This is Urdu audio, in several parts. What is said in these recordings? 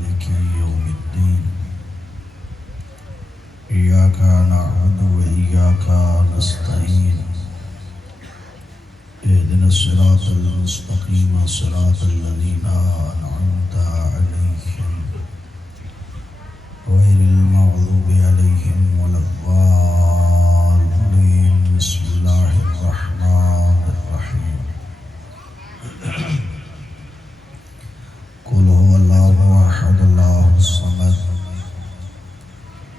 مالك يوم الدين إياك نعبد وإياك نستعين اهدنا الصراط المستقيم صراط الذين أنعمت عليهم غير المغضوب عليهم ولا الضالين. بسم الله الرحمن الرحيم. قل هو الله أحد الله الصمد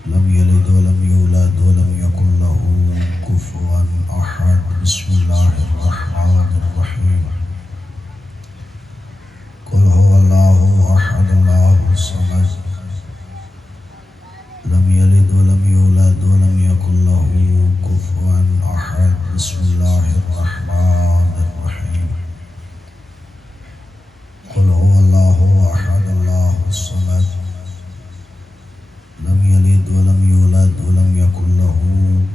لم يلد ولم يولد ولم يكن له كفوا أحد. بسم الله الرحمن الرحيم. قل هو الله أحد الله الصمد لم يلد ولم يولد ولم يكن له كفوا أحد. بسم الله الرحمن الرحيم. قل هو الله أحد الله الصمد لم يلد ولم يولد ولم يكن له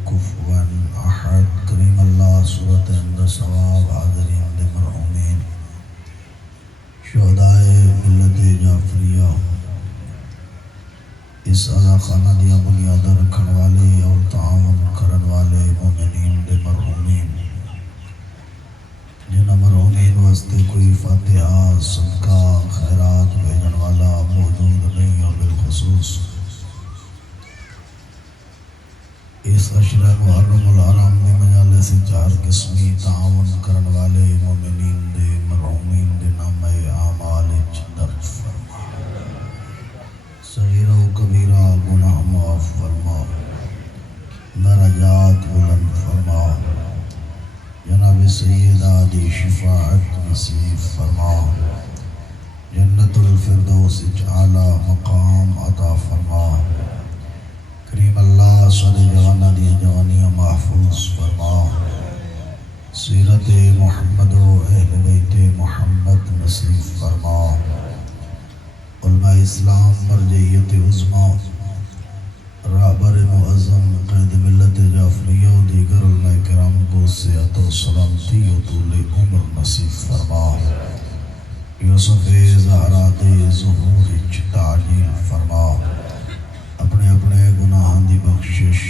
كفوا أحد. کریم اللہ صورت اندر ثواب حاضرین دے مرحومین شہدائے ملت جعفریہ اس اعلیٰ خانہ دیا بنیادہ رکھن والے اور تعاون کرن والے مومنین دے مرحومین جنہ مرحومین واسطے کوئی فاتحہ صدقہ خیرات بھیجن والا موجود نہیں اور بالخصوص اس عشرہ محرم الحرام میں مجالس چار قسمی تعاون کرن والے مومنین دے مرحومین دے نام اعمال درج فرما، صغیرہ و کبیرہ گناہ معاف فرما، درجات بلند فرما، جناب سیدہ دی شفاعت نصیب فرما، جنت الفردوس اعلیٰ مقام عطا فرما، کریم اللہ صلی جوانہ دی جوانیاں محفوظ فرما، سیرت محمد و اہل بیت محمد نصیب فرما، علماء اسلام مرجعیت عظمہ رہبر معظم قائد ملت جعفریہ و دیگر علماء کرام کو صحت و سلامتی و طول عمر نصیب فرما، یوسف زہرا دے ظہور تعجیل فرما، اپنے اپنے گناہاں دی بخشش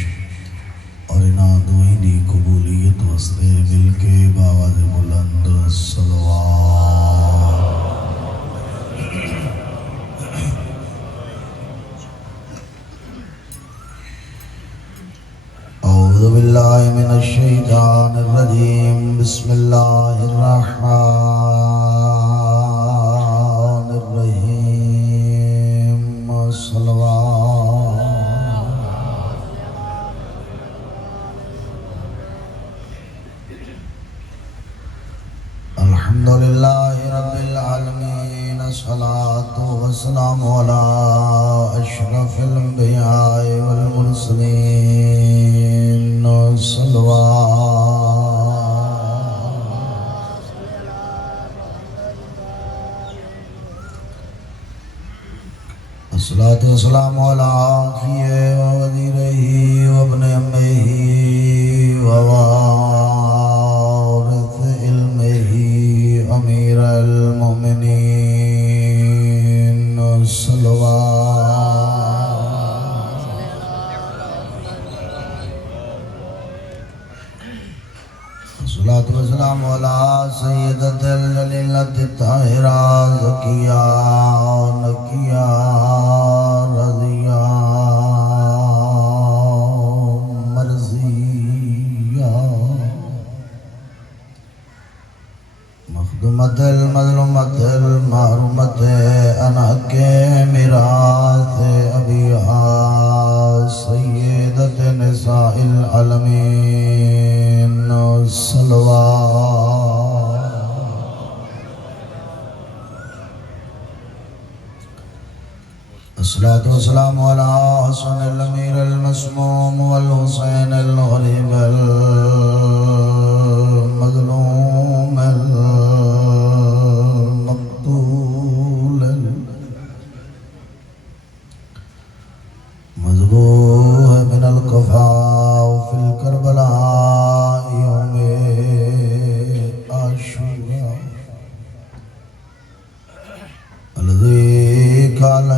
اور انہاں دوئیں دی قبولیت واسطے مل کے باواز بلند صلوات. اعوذ باللہ من الشیطان الرجیم. بسم اللہ الرحمن الرحیم. صلوات. الحمدللہ رب العالمین. الصلاة والسلام علی اشرف الانبیاء والمرسلین. صلوات. الصلاة والسلام علی آخیہ ووزیرہ وابن امہ ووارث علمہ امیر المؤمنین. صلوات. الصلاة والسلام علی سیدۃ الجلیلۃ الطاہرہ زکیہ نقیہ رضیہ مرضیہ مخدومۃ المظلومۃ المحرومۃ انحق میراث ابیہا سیدۃ نساء العالمین. صلوات. الصلاة والسلام على حسن الأمير المسموم والحسين الغريب المظلوم المقتول المذبوح من القفاء في الكربلاء يوم عاشوراء الذي قال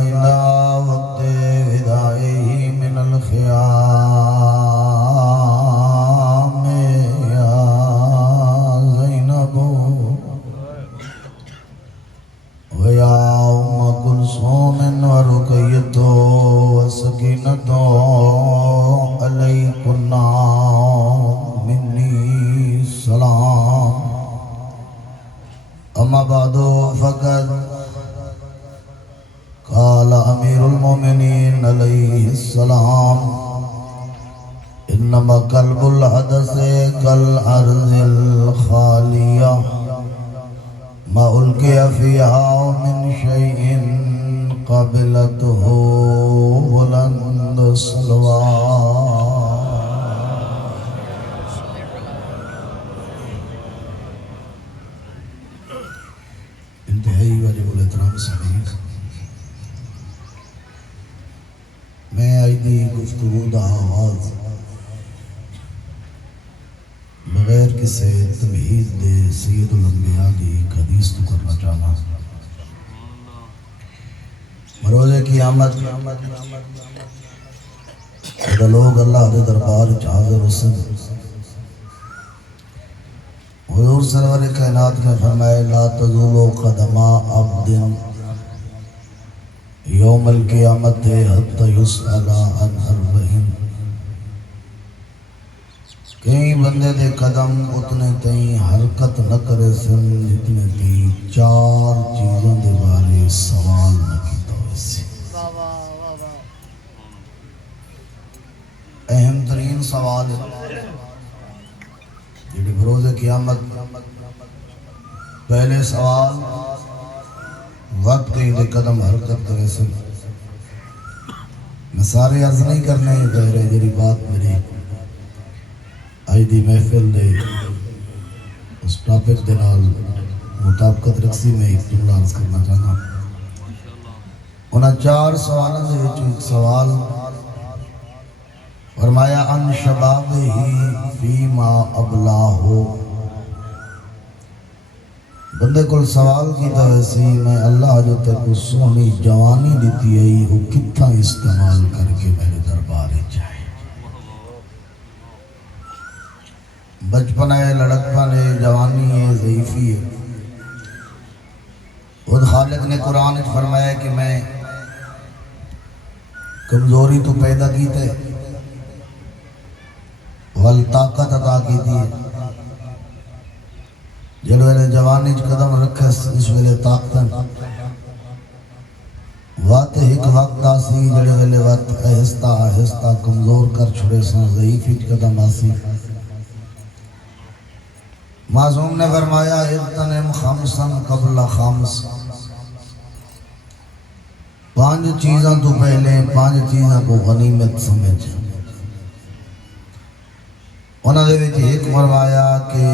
انما قلب الحدث كالارض الخالية ما القي فيها من شيء قبلته بلند الصلوات. انتہائی واجب الاحترام سامعین، میں آئی دی گفتگو دا آغاز بغیر کسی تمہید دے سید الانبیاء دی ایک حدیث تو کرنا چاہنا. بروز قیامت جب لوگ اللہ دے دربار حاضر حسن، حضور سرور کائنات نے فرمائے لا تزول قدم عبد یوم القیامت حتی یسأل عن اربعین. کئی بندے دے قدم اتنے تئیں حرکت نہ کرے سن جتنے تئیں چار چیزوں دے بارے سوال نہ کیتا ہوئے سی. اہم ترین سوال ہے جیڑی بروز قیامت پہلے سوال وقت کہیں دے قدم حرکت کرے سن. میں سارے عرض نہیں کرنے غیر جیڑی بات میری آئی دی محفل دے اس ٹاپک دے نال مطابقت رکھسی میں ایک جملہ عرض کرنا چاہنا. انہاں چار سوالوں دے وچ ایک سوال فرمایا ان شبابہ فیما ابلاہو. بندے کو سوال کیتا ویسی میں اللہ جو تے کو سونی جوانی دیتی ہے وہ کتھا استعمال کر کے میرے دربار جائے. بچپن ہے، لڑکپن ہے، جوانی ہے، ضعیفی ہے. خود خالق نے قرآن فرمایا کہ میں کمزوری تو پیدا کیتے ول طاقت عطا کی دی. جڑ ویلے جوانی قدم رکھے اس ویلے طاقتن وقت ایک وقت آسی جڑے ویلے وقت آہستہ آہستہ کمزور کر چھڑے سن ضعیفی قدم آسی. معصوم نے فرمایا اغتنم خمسا قبل خمس. پانچ چیزاں تو پہلے پانچ چیزاں کو غنیمت سمجھ. انہوں نے ایک فرمایا کہ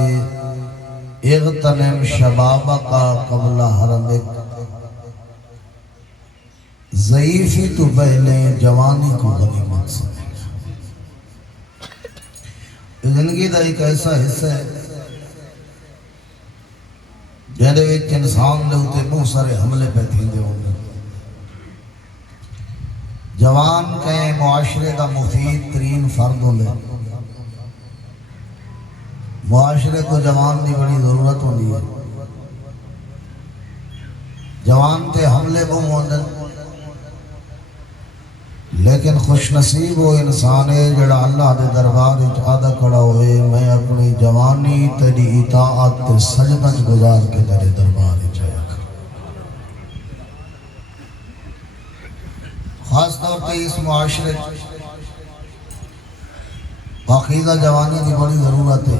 اغتنم شبابک قبل حرمک. ضعیفی تو پہلے جوانی کو غنیمت سمجھ. زندگی کا ایک ایسا حصہ ہے جہدے وچ انسان دے اوتے بہت سارے حملے پہ تھیندے ہوندے. جوان کہیں معاشرے دا مفید ترین فرد ہوندے. معاشرے کو جوان دی بڑی ضرورت ہوندی ہے. جوان تے حملے بہت ہوندے لیکن خوش نصیب وہ انسان ہے جڑا اللہ دے دربار وچ آدھا کھڑا ہوئے میں اپنی جوانی تیری اطاعت تے سجدہ گزار کے تیرے دربار وچ آیا کروں. خاص طور پہ اس معاشرے پاکیزہ جوانی کی بڑی ضرورت ہے.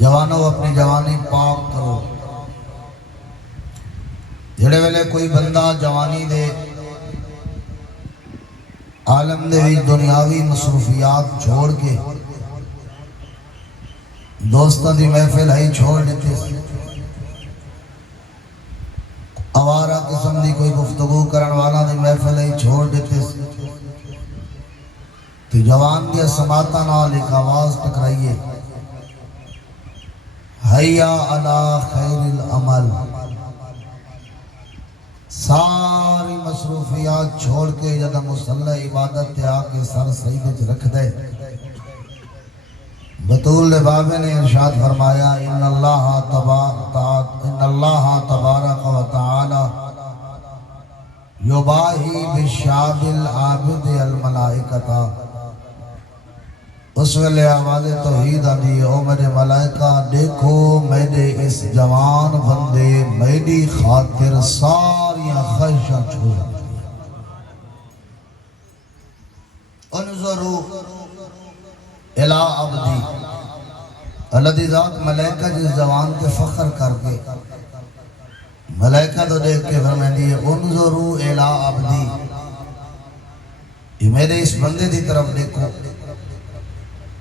جوانوں اپنی جوانی پاک کرو. جڑے ویلے کوئی بندہ جوانی دے عالم دے بھی دنیاوی مصروفیات چھوڑ کے دوستوں دی محفل ہی چھوڑ دیتے آوارہ قسم دی کوئی گفتگو کرن والا دی محفل ہی چھوڑ دیتے تو جوان دیا سماعتاں نال ایک آواز ٹکرائیے حیا علی خیر العمل. ساری مصروفیات چھوڑ کے جب مصلی عبادت تے آکے سر سجدے چ رکھ دے. بطول بابے نے ارشاد فرمایا ان اللہ تبارک و تعالی یباہی بالشاب العابد الملائکہ. اس ویلے آواز توحید آدھی او میرے ملائکہ دیکھو میرے اس جوان بندے میری خاطر ساریاں خواہشاں چھوڑ. انظروا الی عبدی، اللہ دی ذات ملائکہ جس زبان کے فخر کر کے ملائکہ تو دیکھ کے فرمائندی ہے انظروا الی عبدی، یہ میرے اس بندے دی طرف دیکھو،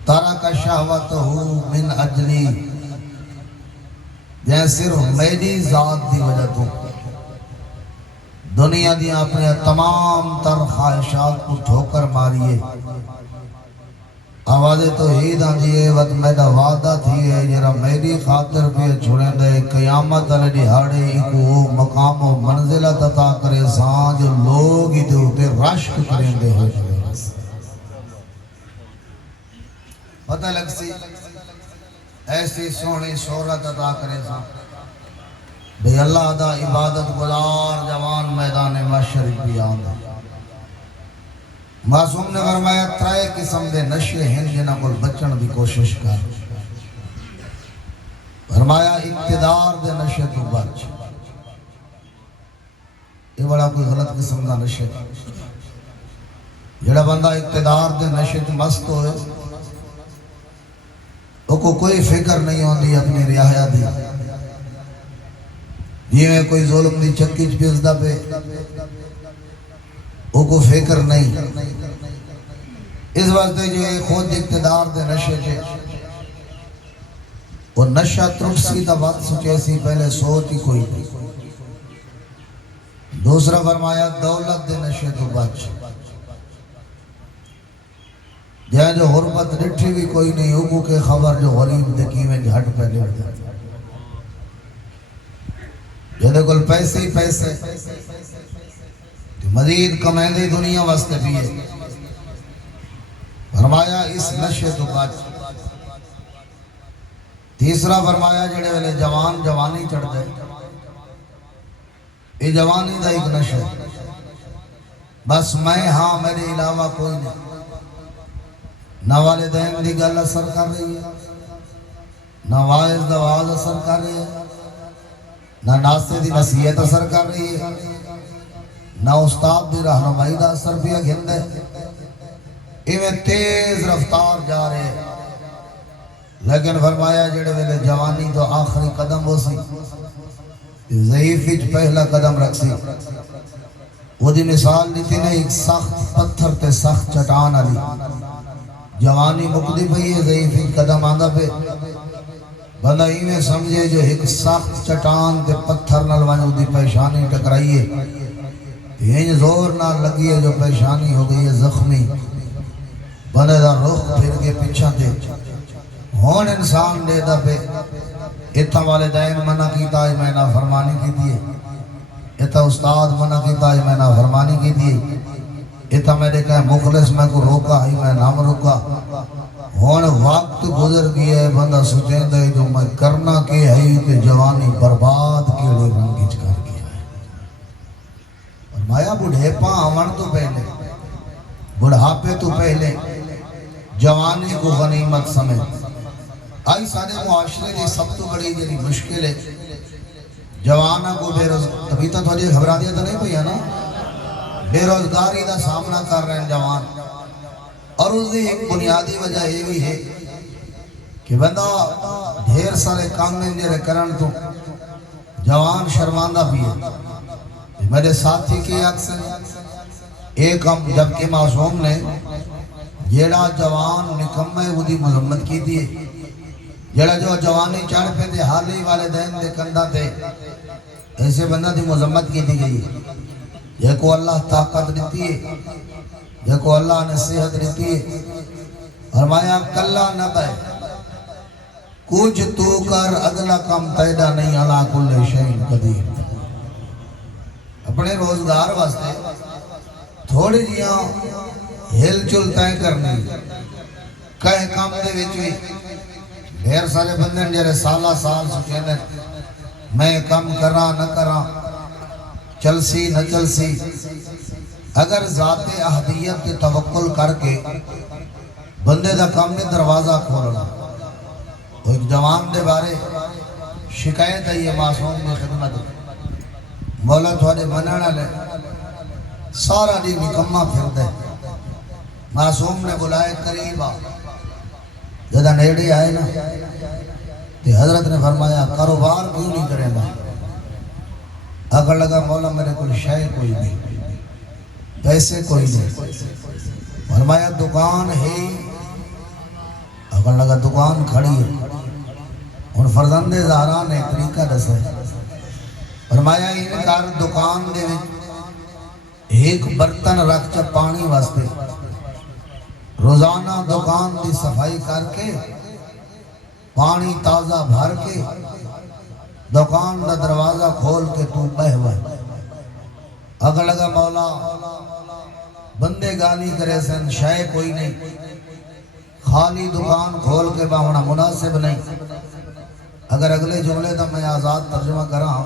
ترک شہوتہ من اجلی، جہاں صرف میری ذات دی وجہ تو دنیا دی اپنے تمام تر خواہشات کو ٹھوکر ماریے، آوازیں تو ہی دیئے وقت میرا وعدہ تھی ہے جرا میری خاطر پہ چھوڑیں دے قیامت علی دیہاڑے ایکو مقام و منزلت عطا کرے سان جو لوگ ہی دے ہوتے رشک کریں دے ہو پتہ لگ سی ایسی سونی صورت عطا کرے سان بھئی اللہ دا عبادت گزار جوان میدان محشر بھی آندا۔ معصوم نے فرمایا ترائے قسم دے نشے ہیں جنہاں کو بچن دی کوشش کر، فرمایا اقتدار دے نشے تو بچ، یہ بڑا کوئی غلط قسم دا نشے، جڑا بندہ اقتدار دے نشے تو مست ہوئے وہ کو کوئی فکر نہیں ہوندی اپنی رعایا دی، یہ کوئی ظلم دی چکی پیسدہ پہ وہ کو فکر نہیں، اس واسطے جو ہے خود اقتدار دے نشے تھے وہ نشہ ترسی دا وقت سچے سی پہلے سوچ ہی کوئی نہیں۔ دوسرا فرمایا دولت دے نشے تو بچ، جہاں جو غربت رٹھی بھی کوئی نہیں ہوگو کہ خبر جو غریب دکی میں گھٹ پہلے ہوتا جہاں کل پیسے ہی پیسے مزید کمائندی دنیا واسطے بھی ہے، فرمایا اس نشے تو بچ۔ تیسرا فرمایا جڑے والے جوان جوانی چڑھ دے، یہ جوانی دا ایک نشے بس میں ہاں میرے علاوہ کوئی نہیں، نہ والدین دی گل اثر کر رہی ہے، نہ واعظ دا واعظ اثر کر رہی ہے، نہ ناصح دی نصیحت اثر کر رہی ہے، نہ استاد دی رہنمائی دا اثر بھی گھن دے، ایویں تیز رفتار جا رہے، لیکن فرمایا جڑے ویلے جوانی تو آخری قدم ہو سی، ضعیف وچ پہلا قدم رکھ سی، وہ دی مثال دیتی نے ایک سخت پتھر تے سخت چٹان علی، جوانی مقدی پہی ہے ضعیف وچ قدم آندہ پہ، بندہ ایویں سمجھے جو ایک سخت چٹان تے پتھر نلوانی دی پیشانی ٹکرائیے، یہ زور نہ لگی ہے جو پیشانی ہو گئی ہے زخمی، بندے دا رخ پھر کے پیچھا دے ہون انسان دے دا پہ اتھا والدین منع کیتا ہے میں نافرمانی کی دیئے، اتھا استاد منع کیتا ہے میں نافرمانی کی دیئے، اتھا میں نے کہا مخلص میں کو روکا ہی میں نام روکا، ہون وقت گزر گیا ہے بندہ سوچیں دے جو میں کرنا کے ہے کہ جوانی برباد کے لئے رنگیچ کر گیا ہے۔ فرمایا بڑھے پاں آمن تو پہلے بڑھاپے تو پہلے جوانی کو غنیمت سمجھ، آئی سارے معاشرے کی سب تو بڑی جنی مشکل ہے جوانہ کو بے روزگاری، ابھی تک تھوڑی گھبرا دیا تو نہیں بھیا نا، بے روزگاری دا سامنا کر رہے ہیں جوان، اور اس دی ایک بنیادی وجہ یہ بھی ہے کہ بندہ ڈھیر سارے کام میں جرے کرن تو جوان شرماندہ بھی ہے۔ میرے ساتھی کی اکثر ایک ہم جبکہ معصوم نے جیڑا جوان نکمہ وہ دی مذمت کی دیئے، جیڑا جو جوانی چڑھ پہ دے حالی والدین دے کندہ دے ایسے بندہ دی مذمت کی دی گئی، یہ کو اللہ طاقت دیتی ہے، یہ کو اللہ نے صحت دیتی ہے، فرمایا کلا نہ بے کچھ تو کر اگلا کم تیدہ نہیں علا کل شہین قدیر، اپنے روزگار واسطے تھوڑی جیاں ہل چل تائیں کرنی، کہہ کام دے وچوی ڈھیر سارے بندے جرے سالہ سال سکے دیں میں کم کرا نہ کرا، چلسی نہ چلسی، اگر ذات احدیت کے توقل کر کے بندے دا کام نے دروازہ کھولنا، وہ ایک جوان دے بارے شکایت ہے یہ معصوم میں خدمت، مولا تھوڑے منانا لے سارا دی نکمہ پھر دے، معصوم نے بلائے قریب آ، جدہ نیڑے آئے نا تو حضرت نے فرمایا کاروبار کیوں نہیں کرے گا؟ اگر لگا مولا میرے کوئی شے کوئی نہیں، پیسے کوئی نہیں، فرمایا دکان ہے، اگر لگا دکان کھڑی ہے، ان فرزند زہرا نے طریقہ دسے، فرمایا انکار دکان دے ایک برتن رکھ چا پانی واسطے، روزانہ دکان دی صفائی کر کے پانی تازہ بھر کے دکان دا دروازہ کھول کے تو بہ ہوئے۔ اگر لگا مولا بندے گالی کرے سن شے کوئی نہیں، خالی دکان کھول کے باہنا مناسب نہیں۔ اگر اگلے جملے دا میں آزاد ترجمہ کراں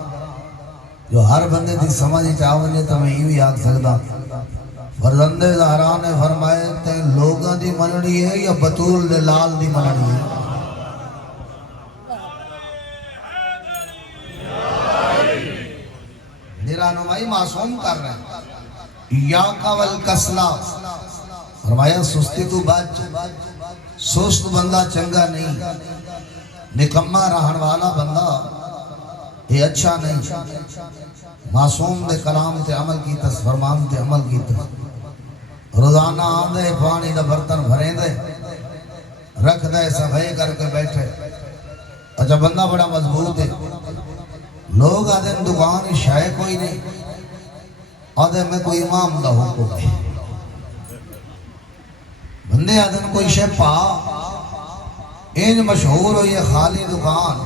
جو ہر بندے دی سمجھ چاہونے تو میں ہی آگ سکتا، فرزند زہرا نے فرمائے تے لوگاں دی منڑی ہے یا بطول دے لال دی منڑی ہے؟ رہنمائی معصوم کر رہے ہیں۔ یا قول کسلا، فرمایا سستی تو بچ، سست بندہ چنگا نہیں، نکمہ رہن والا بندہ یہ اچھا نہیں۔ معصوم دے کلام تے عمل کی تس، فرمان تے عمل کی تس، روزانہ آندے پانی دا برتن بھریں دے، رکھ دے صفائی کر کے بیٹھے، اچھا بندہ بڑا مضبوط ہے۔ لوگ آدھیں دکان شائع کوئی نہیں، آدھیں میں کوئی امام دا حکم ہے، بندے آدھیں کوئی شے پا انج مشہور ہو یہ خالی دکان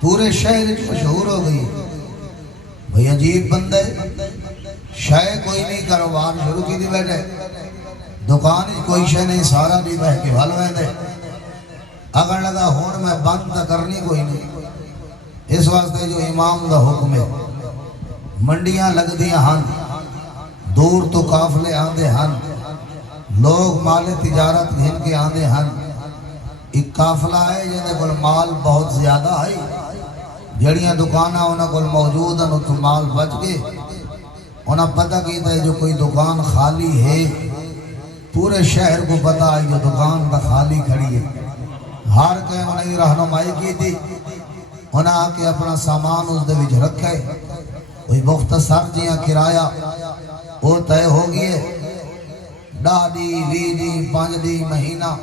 پورے شہر مشہور ہو گئی، بھئی عجیب بندے شائع کوئی نہیں، کاروبار شروع کی دی بیٹھے، دکان کوئی شے نہیں، سارا دی بہ کے بھل وین دے، اگر لگا ہون میں بند کرنی کوئی نہیں۔ اس واسطے جو امام دا حکم ہے، منڈیاں لگ دیا ہن، دور تو قافلے آندے ہن، لوگ مال تجارت گھن کے آندے ہن، ایک قافلہ ہے جنہیں کل مال بہت زیادہ ہے، جڑیاں دکانہ انہاں کل موجود ہیں تو مال بچ گئے، انہاں پتہ کیتا ہے جو کوئی دکان خالی ہے، پورے شہر کو پتہ ہے جو دکان تا خالی کھڑی ہے، ہر کے انہیں رہنمائی کی تھی، انہاں آکے اپنا سامان اس دے وچ رکھے، کوئی مختصر جیاں کرایہ وہ طے ہو گئے، 10 دی 20 دی 5 دی مہینہ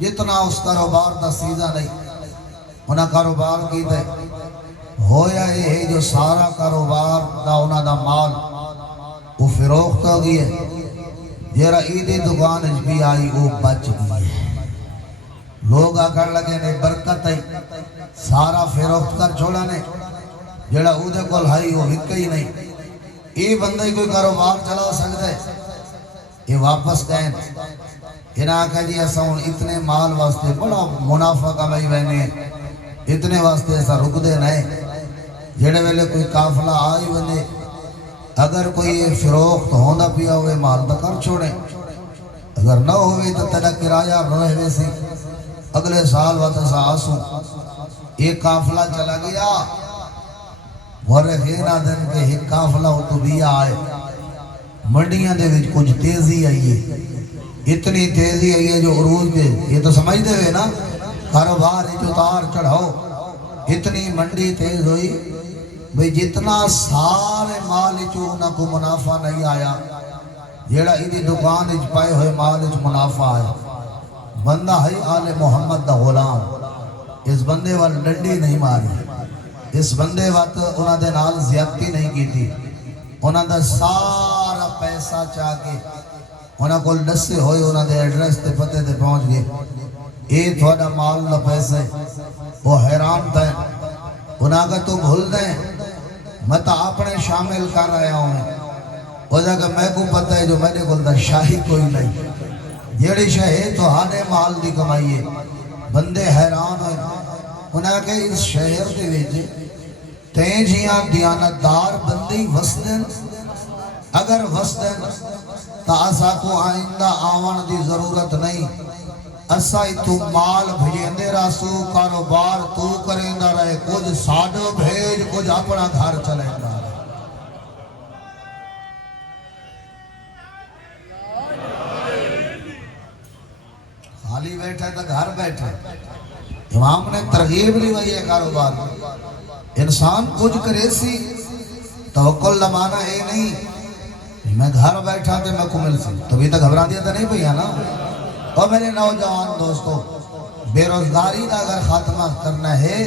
جتنا اس کاروبار دا سیزہ نہیں، انہاں کاروبار کی دے ہویا ہے جو سارا کاروبار دا انہاں دا مال وہ فروخت ہو گئی ہے، جیرا عیدی دکان اچ بھی آئی وہ بچ گئی ہے، لوگ آکر لگے نے برکت ہے، سارا فروخت کر چھوڑا نے، جیڑا اودے کول ہائی وہ ہکا ہی نہیں، یہ بندے کوئی کاروبار چلا سکتا ہے، یہ واپس گئے، انہاں آکھا جی ایسا ہون اتنے مال واسطے بڑا منافع کمائی بہنے، اتنے واسطے ایسا رک دے نہیں، جیڑے ویلے کوئی قافلہ آئی بندے، اگر کوئی فروخت ہونا پیا ہوئے مال دا کر چھوڑیں، اگر نہ ہوئے تو تیرا کرایہ رہے ویسی، اگلے سال وقت آسوں، ایک قافلہ چلا گیا، مورخین آدھن کہ ایک قافلہ ہو تو بھی آئے، منڈیاں دے وچ کچھ تیزی آئی ہے، اتنی تیزی آئی ہے جو عروج پہ، یہ تو سمجھ دے ہوئے نا، کاروبار جو تار چڑھاؤ، اتنی منڈی تیز ہوئی، بھئی جتنا سارے مال چونہ کو منافع نہیں آیا، جیڑا ایدی دکان اچ پائے ہوئے مال اچ منافع آیا، بندہ ہے آل محمد دا غلام، اس بندے وال ڈنڈی نہیں ماری، اس بندے وقت انہاں دے نال زیادتی نہیں کی تھی، انہاں دا سارا پیسہ چاہ کے انہاں کو ڈسے ہوئے انہاں دے ایڈریس تے پتے تے پہنچ گئے، اے تھوڑا مال نہ پیسے، وہ حیران تھے، انہاں کا تو بھول دیں، میں تا اپنے شامل کر رہا ہوں، وہ جگہ میں کو پتہ ہے جو میں نے بولتا شاہی کوئی نہیں، جیڑی شہر تو ہانے مال دی کمائیے، بندے حیران ہوئے، انہاں کہ اس شہر دے ویجے تینجیاں دیانتدار بندی وسدن، اگر وسدن تا اسا کو آئندہ آوان دی ضرورت نہیں، اسا تو مال بھیجندے راسو، کاروبار تو کرندہ رہے، کچھ ساڈو بھیج، کچھ اپنا گھر چلندہ رہے۔ خالی بیٹھا تو گھر بیٹھا. امام نے ترغیب لی ہوئی ہے کاروبار. انسان کچھ کرے سی توکل لمانا ہے نہیں میں گھر بیٹھا تے میں کو مل سی تبھی تو گھبرا دیا تو نہیں پہیا نا. اور میرے نوجوان دوستو بے روزگاری کا اگر خاتمہ کرنا ہے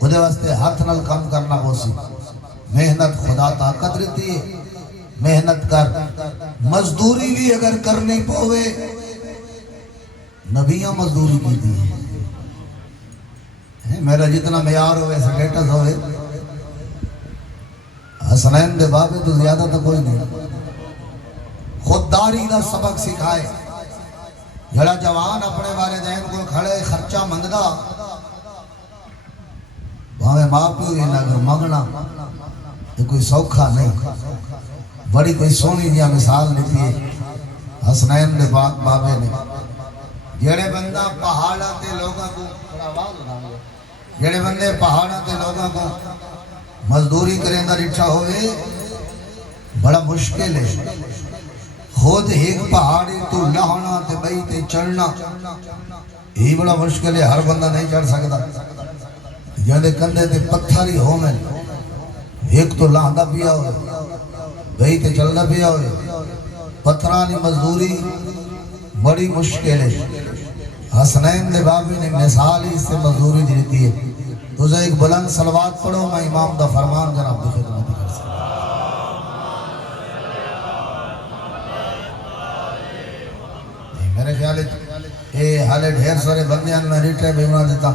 وہ واسطے ہاتھ نال کام کرنا ہو سی. محنت خدا طاقت رہتی ہے. محنت کر مزدوری بھی اگر کرنی پوے نبیاں مزدوری کی دی ہے. میرا جتنا معیار ہوئے سٹیٹس ہوئے حسنین دے بابے تو زیادہ تو کوئی نہیں. خودداری دا سبق سکھائے. جڑا جوان اپنے والدین کو کھڑے خرچہ منگدا وہاں ماں پیو یہ نگر منگنا یہ کوئی سوکھا نہیں. بڑی کوئی سونی دیا مثال نہیں تھی حسنین دے بابے نے. جڑے بندہ پہاڑا تے لوگاں کو جڑے بندے پہاڑا تے لوگاں کو مزدوری کریں دا رٹھا ہوئے بڑا مشکل ہے. خود ایک پہاڑی تو لہنا تے بئی تے چڑھنا یہی بڑا مشکل ہے. ہر بندہ نہیں چڑھ سکتا. جاندے کندے تے پتھری ہو میں ایک تو لہندا پیا ہوئے بئی تے چلنا پیا ہوئے. پتھرانی مزدوری بڑی مشکل ہے. حسنین دے بابی نے مثال ہی اس سے مزدوری دیتی ہے. تو ایک بلند صلوات پڑھو میں امام دا فرمان جناب دی خدمت کر سکتا. میرے خیال ہے حالے ڈھیر سارے بندیاں میں ریٹے بھی بنا دیتا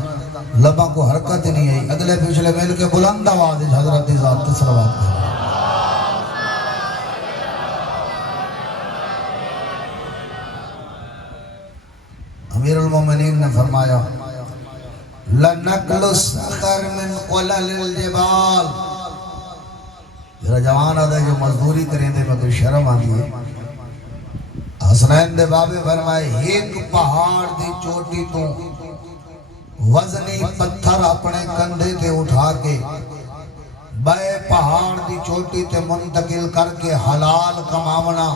لباں کو حرکت ہی نہیں ہے. اگلے پچھلے مل کے بلند آواز حضرت ذات صلوات پڑھو. امیر المومنین نے فرمایا لَنَقْلُ السَّخَرْ مِنْ قُلَلِ الْجِبَالِ. جرا جوان آدھا جو مزدوری کریں دے میں کوئی شرم آتی ہے. حسنین دے بابے فرمائے ایک پہاڑ دی چوٹی تو وزنی پتھر اپنے کندھے تے اٹھا کے بے پہاڑ دی چوٹی تے منتقل کر کے حلال کماونا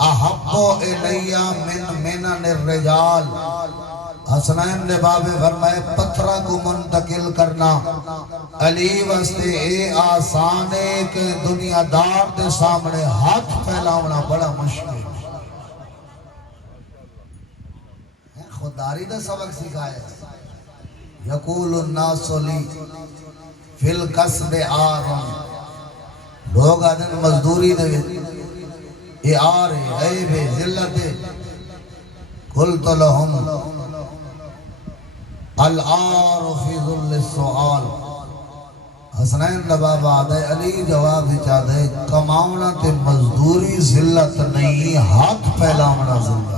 احبو الیہ من منن الرجال. حسنین نے بابے فرمائے پتھرہ کو منتقل کرنا علی واسطے اے آسان ہے کہ دنیا دار دے سامنے ہاتھ پھیلاونا بڑا مشکل. خودداری دا سبق سکھایا. یقول الناس لی فی القصب آرم. لوگ آدھن مزدوری دے اے آرے عیب ذلت قلت لہم الآر فی ذل السؤال. حسنین لبابا آدھے علی جواب چاہتے کماؤنا تے مزدوری ذلت نہیں ہاتھ پھیلاونا ذلت.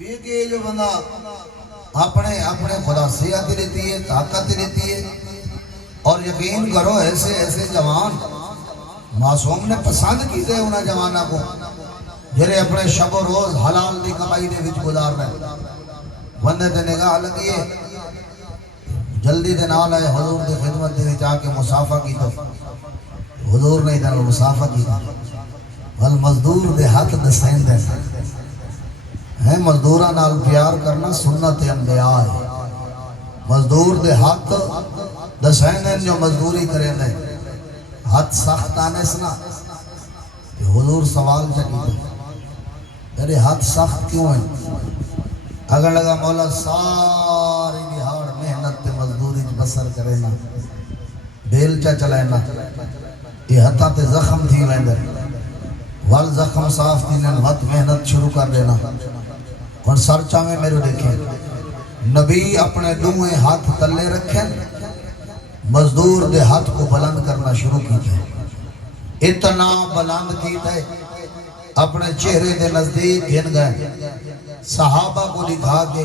یہ کہ جو بندہ اپنے خدا صحت رہتی ہے طاقت رہتی ہے اور یقین کرو ایسے جوان معصوم نے پسند کیتے ہیں انہاں جوانہ کو جرے اپنے شب و روز حلال دی کمائی دے وچ گزار رہے. بندے تے نگاہ لگی ہے جلدی دے نال آئے حضور دی خدمت دے وچ آ کے مسافہ کیتا. حضور نے ادھر مسافہ کیتا والمزدور دے ہاتھ دسین دے ہے. مزدورہ نال پیار کرنا سنت انبیاء ہے. مزدور دے ہاتھ دسین دے جو مزدوری کریں دے ہاتھ سخت آنے سنا. حضور سوال چکی تیرے ہاتھ سخت کیوں ہیں؟ اگر لگا مولا ساری دہاڑ محنت تے مزدوری بسر کرے نا بیلچا چلائے نا یہ ہتھا تے زخم تھی ویندر وال زخم صاف تھی نن وقت محنت شروع کر دینا. اور سرچہ میں میرے دیکھیں نبی اپنے دوئے ہاتھ تلے رکھیں مزدور دے ہاتھ کو بلند کرنا شروع کیتے. اتنا بلند کیتے اپنے چہرے دے نزدیک گھن گئے. صحابہ کو دکھا کے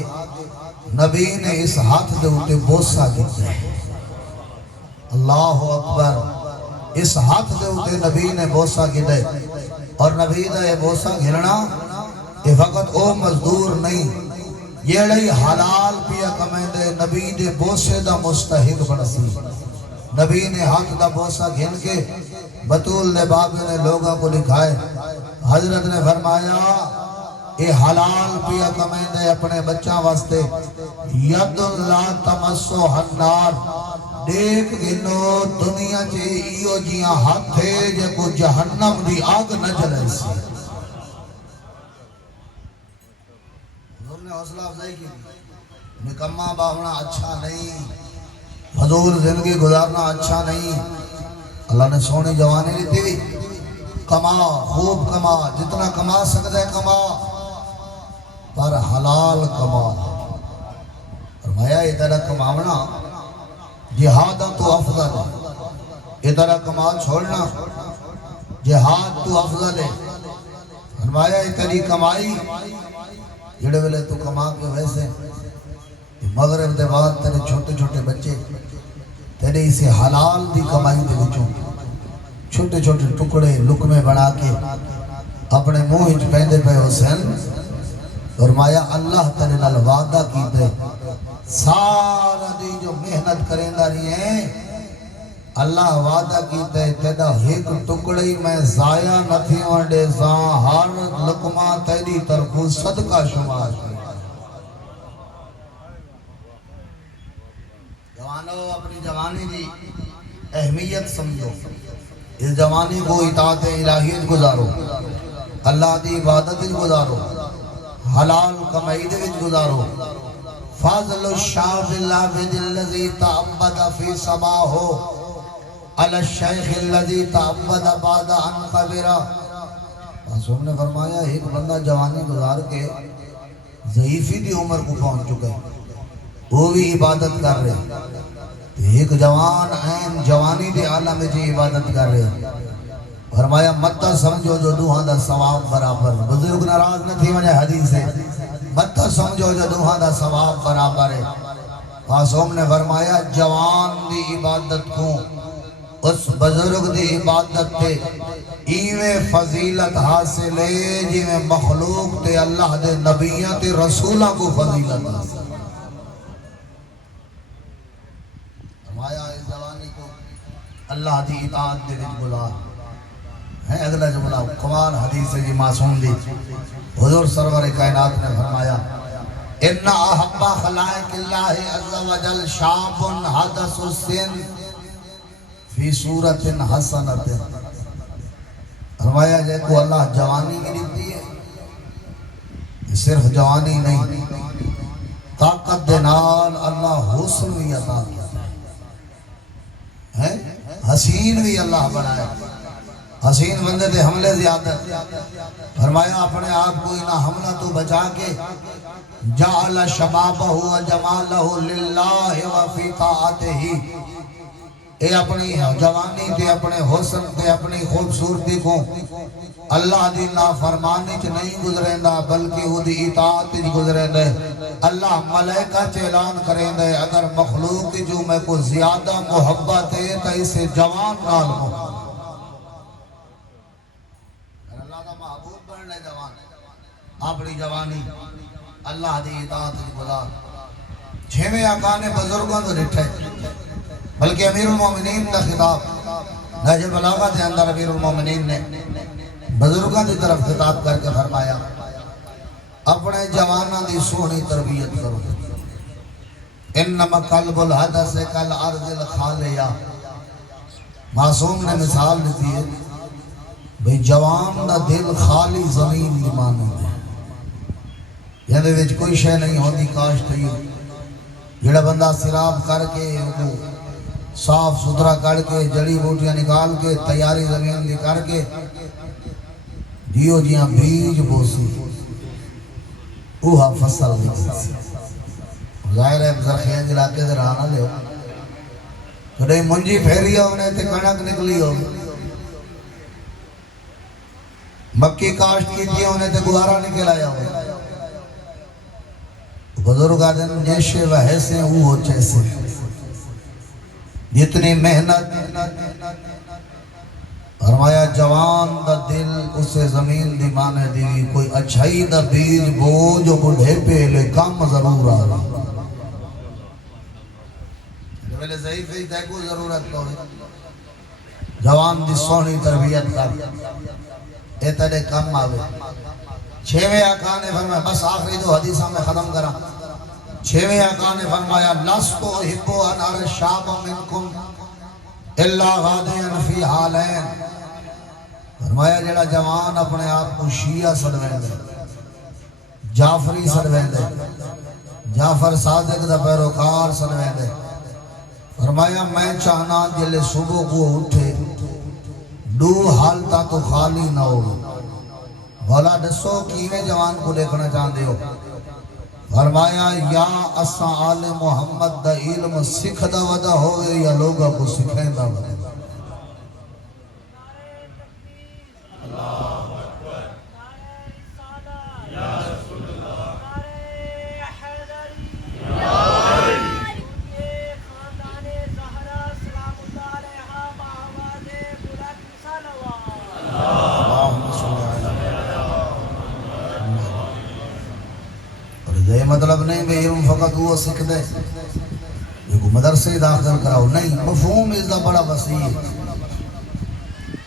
نبی نے اس ہاتھ دے اٹھے بوسہ کیتے. اللہ اکبر. اس ہاتھ دے اٹھے نبی نے بوسہ کیتے اور نبی دا یہ بوسہ گھننا یہ فقط او مزدور نہیں یہ لئی حلال پیا کمیں دے نبی دے بوسے دا مستحق بنسی. نبی نے ہاتھ دا بوسہ گھن کے بطول نے بابے نے لوگوں کو لکھائے. حضرت نے فرمایا اے حلال پیا کمیں دے اپنے بچہ واسطے ید اللہ تمسو النار دیکھ گنو دنیا چے ایو جیاں ہاتھے جے کو جہنم دی آگ نہ جلے سی حضور نے حوصلہ افزائی کی نکمہ باونا اچھا نہیں فضول زندگی گزارنا اچھا نہیں اللہ نے سونی جوانی لیتی ہوئی کما خوب کما جتنا کما سکتے کما پر حلال کما فرمایا یہ طرح کماونا جہادہ تو افضل ہے یہ طرح کما چھوڑنا جہاد تو افضل ہے فرمایا یہ طرح کمائی جڑے ویلے تو کما کے ویسے مغرب دے بعد تیرے چھوٹے چھوٹے بچے تیرے اسے حلال دی کمائی دے بچوں چھوٹے چھوٹے ٹکڑے لکمے بنا کے اپنے موہج پہندے پہ حسین فرمایا اللہ تیرے نال وعدہ کی دے سارا دی جو محنت کریں داری ہیں اللہ وعدہ کی دے تیرا ایک ٹکڑی میں ضائع نہ تھی وانڈے ساں ہر لکمہ تیری طرف صدقہ شمار جوانوں اپنی جوانی دی اہمیت سمجھو اس جوانی کو اطاعت الہیت گزارو اللہ دی عبادت گزارو حلال کمائی دے وچ گزارو فضل الشاب العابد الذي تعبد في صباحه على الشیخ الذي تعبد بعد ان قبرا معصوم نے فرمایا ایک بندہ جوانی گزار کے ضعیفی دی عمر کو پہنچ چکا ہے وہ بھی عبادت کر رہے ایک جوان عین جوانی دے عالم میں جی عبادت کر رہے فرمایا متہ سمجھو جو دوہاں دا ثواب برابر بزرگ ناراض نہ تھی وجہ حدیث ہے متہ سمجھو جو دوہاں دا ثواب برابر ہے معصوم نے فرمایا جوان دی عبادت کو اس بزرگ دی عبادت تے ایویں فضیلت حاصل ہے جیویں مخلوق تے اللہ دے نبیوں تے رسولہ کو فضیلت حاصل فرمایا اس جوانی کو اللہ دی اطاعت دے وچ بلا ہے اگلا جملہ کمال حدیث ہے جی معصوم دی حضور سرور کائنات نے فرمایا ان احب خلائق اللہ عز و جل شاب حدث السن فی صورت حسنت فرمایا جے کو اللہ جوانی کی دیتی ہے صرف جوانی نہیں طاقت دے نال اللہ حسن بھی عطا کیا ہے حسین بھی اللہ بنایا حسین بندے تھے حملے زیادہ فرمایا اپنے آپ کو انہا حملہ تو بچا کے جعل شبابہ و جمالہ للہ و فی طاعتہ اے اپنی جوانی تے اپنے حسن تے اپنی خوبصورتی کو اللہ دی نافرمانی چ نہیں گزریں دا بلکہ وہ دی اطاعت چ گزریں دے اللہ ملائکہ چ اعلان کریں دے اگر مخلوق جو میں کو زیادہ محبت ہے تو اسے جوان نال محبت اپنی جوانی اللہ دی اطاعت گزار چھویں آقا نے بزرگوں تو ڈٹھے بلکہ امیر المومنین کا خطاب نہج البلاغہ کے اندر امیر المومنین نے بزرگوں کی طرف خطاب کر کے فرمایا اپنے جوانوں دی سونی تربیت کرو انما قلب الحدث کل ارض الخالیہ معصوم نے مثال دیتی ہے بھئی جوان دا دل خالی زمین دی مانند ہے یعنی وچ کوئی شے نہیں ہوتی کاش تھی جڑا بندہ سراب کر کے صاف ستھرا کر کے جڑی بوٹیاں نکال کے تیاری زمین دی کر کے دیو جیاں بیج بوسی اوہا فصل نکلسی ظاہر ہے زرخیان علاقے سے رہانا لے ہو جڑے منجی پھیری ہونے تے کنک نکلی ہو مکی کاشت کی تھی ہونے تے گوارا نکل آیا ہو بزرگ آدم جیسے و حیثے وہ ہو جیسے جتنی محنت فرمایا جوان دا دل اسے زمین دی مانے دی کوئی اچھائی دا بیج بو جو بڑھے پہلے کام ضرور آ رہا پہلے ضعیف ہی تھے کو ضرورت تو ہے جوان دی سونی تربیت کر اے تیرے کم آوے چھویں آقا نے فرمایا، بس آخری دو حدیثاں میں ختم کرا، چھویں آقا نے فرمایا لَسْتُ أُحِبُّ أَنْ أَرَى الشَّابَ مِنْكُمْ إِلَّا غَادِيًا فِي حَالَيْنِ، فرمایا جڑا جوان اپنے آپ کو شیعہ سڑویں دے، جعفری سڑویں دے، جعفر صادق دا پیروکار سڑویں دے، فرمایا میں چاہنا جلے صبح کو اٹھے دو حالتا تو خالی نہ ہو۔ بھلا دسو کیویں جوان کو دیکھنا چاہتے ہو؟ فرمایا یا اساں آل محمد دا علم سکھ دا ودا ہوئے یا لوگا کو سکھیں دا ودا۔ مطلب نہیں بے علم فقط وہ سکھ دے جو مدرسے داخل کراؤ، نہیں، مفہوم اس دا بڑا وسیع ہے۔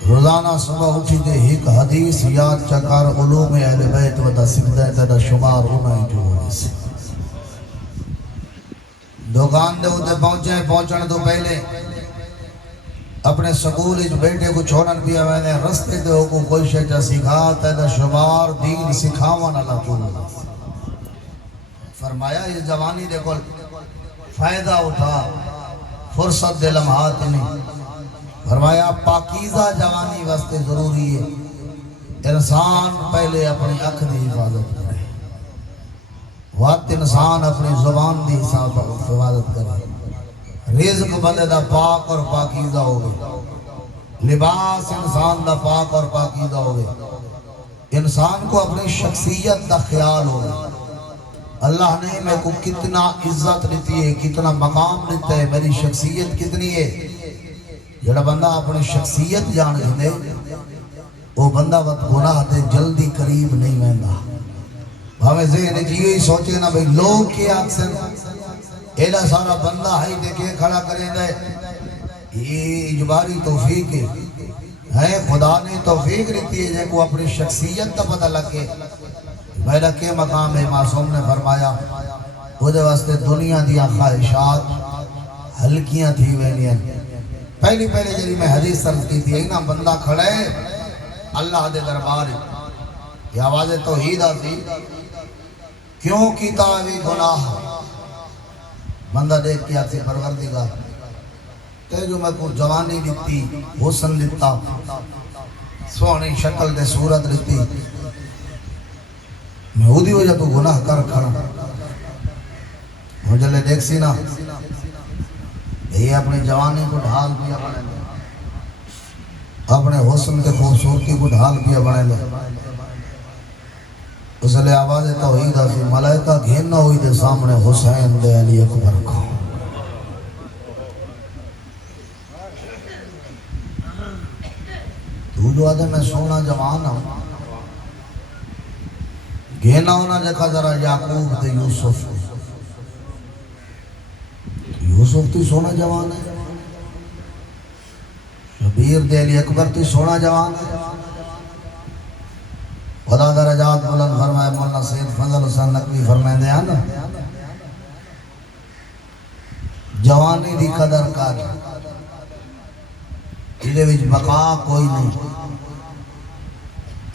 روزانہ صبح اٹھی دے ایک حدیث یاد چکار علوم اہل بیت و دا سکھ دے تیرا شمار ہونا ہی جو ہوئے سے دکان دے ہوتے پہنچنے تو پہلے اپنے سکول اچ بیٹے کو چھوڑن پیا میں نے رستے دے ہو کو کوئی شجہ سکھا تیرا شمار دین سکھاوان اللہ تو ہوئے۔ فرمایا اس جوانی دے کل فائدہ اٹھا، فرصت دے لمحات نہیں۔ فرمایا پاکیزہ جوانی واسطے ضروری ہے انسان پہلے اپنی اکھ دی حفاظت کرے، وقت انسان اپنی زبان دی حفاظت کرے، رزق بندے دا پاک اور پاکیزہ ہوگے، لباس انسان دا پاک اور پاکیزہ ہوگے، انسان کو اپنی شخصیت دا خیال ہوگا، اللہ نے میں کو کتنا عزت دیتی ہے، کتنا مقام دیتا ہے، میری شخصیت کتنی ہے۔ جڑا بندہ اپنی شخصیت جان دے وہ بندہ وقت گناہ دے جلدی قریب نہیں ویندا۔ ہمیں ذہن جیوئی سوچے نا بھئی لوگ کیا اکثر ایڈا سارا بندہ ہائی دیکھے کھڑا کریں دے، یہ اجباری توفیق ہے، خدا نے توفیق دیتی ہے جن کو اپنی شخصیت کا پتہ لگے۔ میرا کے مقام ہے، معصوم نے فرمایا وہ دے واسطے دنیا دیا خواہشات ہلکیاں تھی وینیاں۔ پہلی جلی میں حدیث سرد کی تھی اینا بندہ کھڑے اللہ دے دربار، یہ آواز توحید آتی، کیوں کیتا ہوئی گناہ؟ بندہ دیکھ کے آتی پروردگار تے جو میں کو جوانی دیتی، حسن دیتا، سونی شکل دے صورت دیتی، میں ہو دی وجہ تو گناہ کر کھڑا مجھے لے دیکھ سی نا یہ اپنی جوانی کو ڈھال پیا بنے لے، اپنے حسن کے خوبصورتی کو ڈھال پیا بنے لے، اس لئے آواز توحید آتی ملائکہ گھین نہ ہوئی دے سامنے حسین دے علی اکبر کو۔ تو جو آدھے میں سونا جوان ہوں، گھینا ہونا دیکھا ذرا یعقوب دے یوسف، یوسف تی سونا جوان ہے، شبیر دے علی اکبر تی سونا جوان ہے۔ خدا درجات بلند فرمائے مولانا سید فضل حسین نقوی فرمائے دے آنا جوانی دی قدر کر، جلے وچ بقا کوئی نہیں،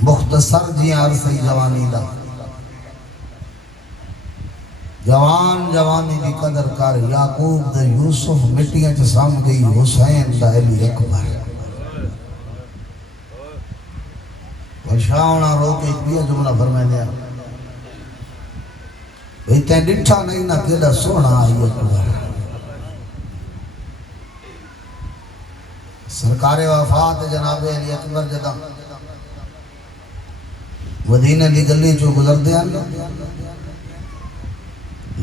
مختصر جی عرصی جوانی دا، جوانی دی قدر کر، یعقوب دے یوسف مٹیاں چ سام گئی، حسین دا علی اکبر۔ شاہونا رو کے ایک بھی جملہ فرمائے دیا بھئی تین ڈٹھا نہیں نہ کیڑا سونا آئی اکبر۔ سرکار وفات جناب علی اکبر جدا مدینہ دی گلی جو گزر دے ہیں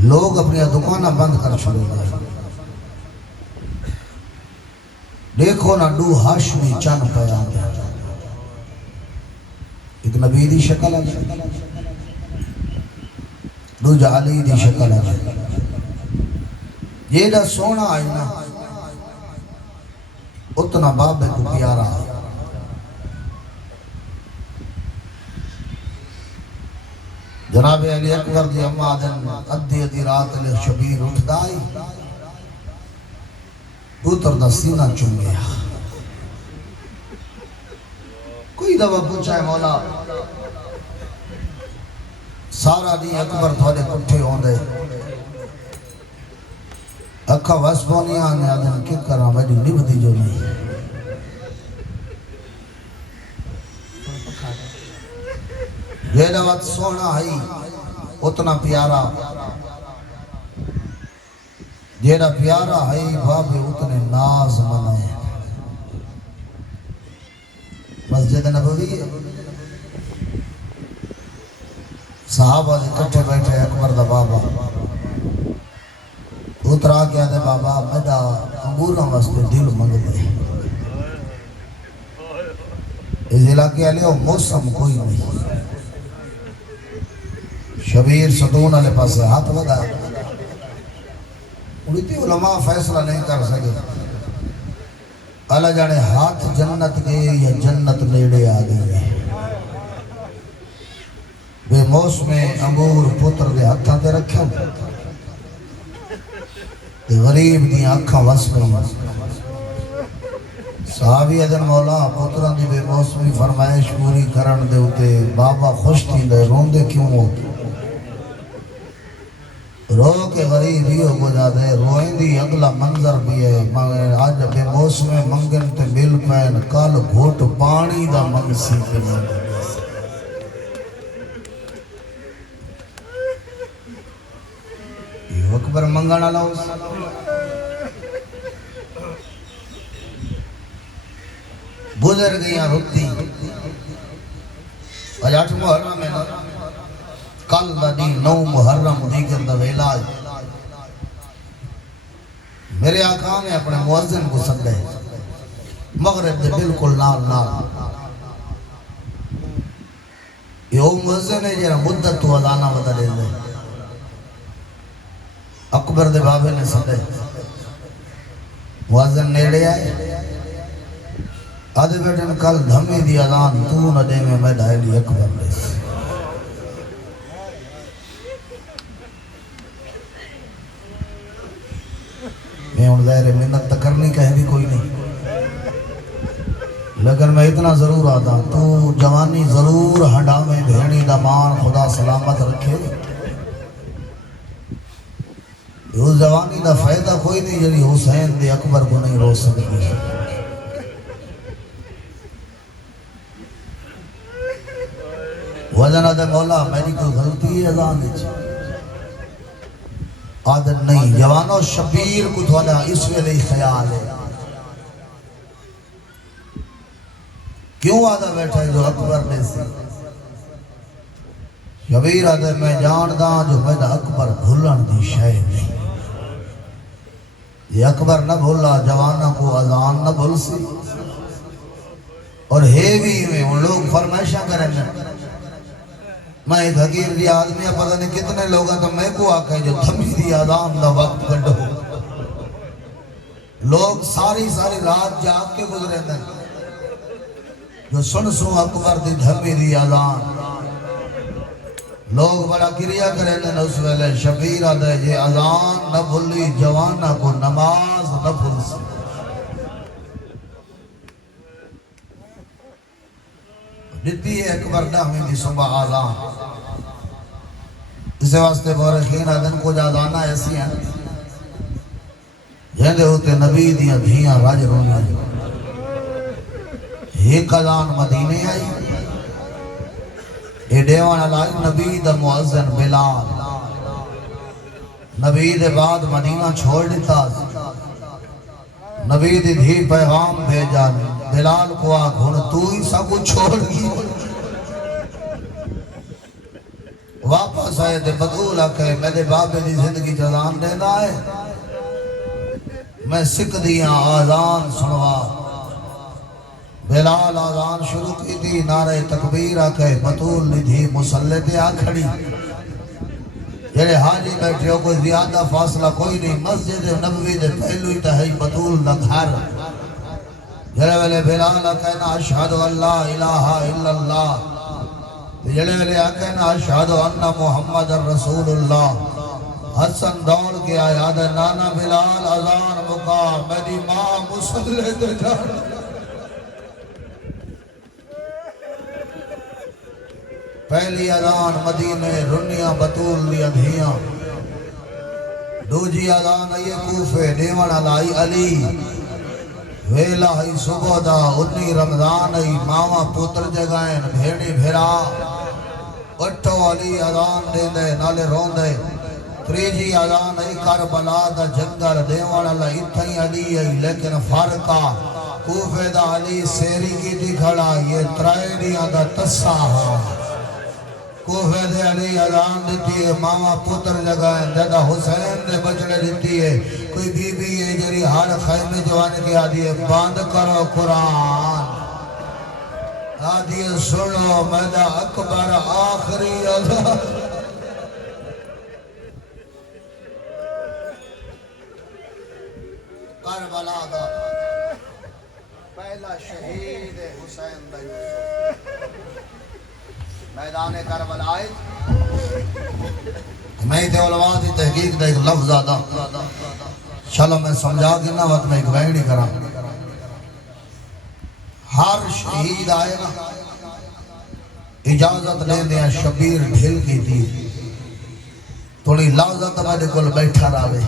لوگ اپنی دکانہ بند کر چھوڑے گئے، دیکھو نا دو ہاشمی چان پیا دے، ایک نبی دی شکل ہے، دو علی دی شکل ہے، یہ دا سونا آئی نا اتنا بابے کو پیارا ہے۔ جناب علی اکبر دی اما دن ادھی ادھی رات لے شبیر اٹھ دائی پوتر دا سینہ چوم گیا کوئی دفعہ پوچھا ہے مولا سارا دی اکبر تھوڑے پٹھے ہوں دے اکھا وسبونی آنے آدھن کی کرا میری نبدی جو نہیں جیڑا وقت سونا ہے اتنا پیارا جیڑا پیارا ہے بابے اتنے ناز منائے مسجد نبوی ہے صحابہ نے کٹھے بیٹھے اکبر دا بابا اترا کیا دے بابا میڈا انگوروں واسطے دل منگ دے اس علاقے علیہ موسم کوئی نہیں شبیر ستون علیہ پاسے ہاتھ ودا اڑتی علماء فیصلہ نہیں کر سکے اللہ جانے ہاتھ جنت کے یا جنت نیڑے آ گئی بے موسم انگور پتر دے ہاتھاں تے رکھیں تے غریب دی آنکھاں وس گئی صحابی ادن مولا پتران دی بے موسمی فرمائش پوری کرن دے ہوتے بابا خوش تھی دے رون دے کیوں ہوتے رو کے غریب ہی ہو جاتے روئیں دی اگلا منظر بھی ہے آج بے موسم منگن تے مل پین کال گھوٹ پانی دا منسی کے منگن یہ اکبر منگن اللہ گزر گیا رتی آج 8 محرم ہے کل دا دی 9 محرم دیگر دا ویلاج میرے آقا نے اپنے مؤذن کو سدے مغرب دے بالکل نال نال یہ مؤذن ہے جیرا مدت تو اذانہ بتا دے دے اکبر دے بابے نے سدے مؤذن نیڑے آئے آدھے بیٹھن کل دھمی دی اذان تو نہ دے میں ڈھائی لی اکبر لے میں ان ظاہر منت کرنی کہیں بھی کوئی نہیں لیکن میں اتنا ضرور آتا تو جوانی ضرور ہڈا میں بھیڑی دمان خدا سلامت رکھے اس جوانی دا فائدہ کوئی نہیں جلی حسین دے اکبر کو نہیں رو سکتی وجنہ دے مولا میری کوئی غلطی ہے اذان دیچ عادت نہیں جوانو شبیر کو تھوڑا اس ویلے خیال ہے کیوں آدھا بیٹھا ہے جو اکبر نے سے شبیر آدھے میں جاندہ جو میرا اکبر بھولن دی شاید نہیں یہ اکبر نہ بھولا جوانہ کو اذان نہ بھول سی اور ہیوی میں ان لوگ فرمائشہ کریں گے میں ایک حقیر دی آدمی ہے پتہ نہیں کتنے لوگ ہیں تو میں کو آکے جو دھمی دی آدام دا وقت کٹو لوگ ساری رات جاگ کے گزرے دیں جو سن اکبر دی دھمی دی آدام لوگ بڑا کریا کریں دیں اس ویلے شبیر آدھے یہ آدام نہ بھولی جوانہ کو نماز نہ بھول سی جتی ہے اکبر دہمی دی صبح آزان اسے واسطے مورخین آدن کو جادانا ایسی ہیں جہندے ہوتے نبی دیا دھیاں راج رونی ایک آزان مدینے آئی اے دیوان اللہ نبی دا معزن بلال نبی دے بعد مدینہ چھوڑ دیتا نبی دی دھی پیغام بھیجا بلال کو آگھن تو ہی سب کو چھوڑ گی واپس آئے دے بدول آکے میرے بابے دی زندگی جزان دینا ہے میں سکھ دیاں آزان سنوا بلال آزان شروع کی تھی نعرہ تکبیر آکے بطول ندھی مسلح تے آکھڑی جیڑے حاجی بیٹھے ہو کوئی زیادہ فاصلہ کوئی نہیں مسجد نبوی دے پہلوی تہی بطول نہ گھر جیڑے ویلے بلال کہنا اشہد اللہ الہ الا اللہ جڑے لے آکے نا اشہد ان محمد رسول اللہ حسن دوڑ کے آیا دے نانا بلال اذان مکا میری ماں مسلح دے جان پہلی اذان مدینے رنیاں بطول دی ادھیاں دوجی اذان آئی کوفے دیوان علائی علی ویلا ہی صبح دا 19 رمضان ہی ماما پتر جگائیں بھیڑی بھیرا اٹھو علی اذان دے دے نالے رون دے تریجی اذان ہی کربلا دا جنگل دیوان اللہ اتھائی علی ہے لیکن فرقہ کوفے دا علی سیری کی دی کھڑا یہ ترائیڑیاں دا تسا ہاں کوفے دے علی اذان دیتی ہے ماما پتر جگائیں دادا حسین دے بچڑے دیتی ہے کوئی بی بی ہے جری ہر خیمے جوان کی آدھی ہے باند کرو قرآن آدھی ہے سنو میدہ اکبر آخری اذان کربلا دا پہلا شہید حسین دا یوسف میدان کربلا آئے میں تے علماء دی تحقیق دا ایک لفظ آدھا چلو میں سمجھا کے نہ وقت میں ایک ویڈی کرا ہر شہید آئے نا اجازت لے دیا شبیر ڈھل کی تھی تھوڑی لازت میرے کل بیٹھا رہے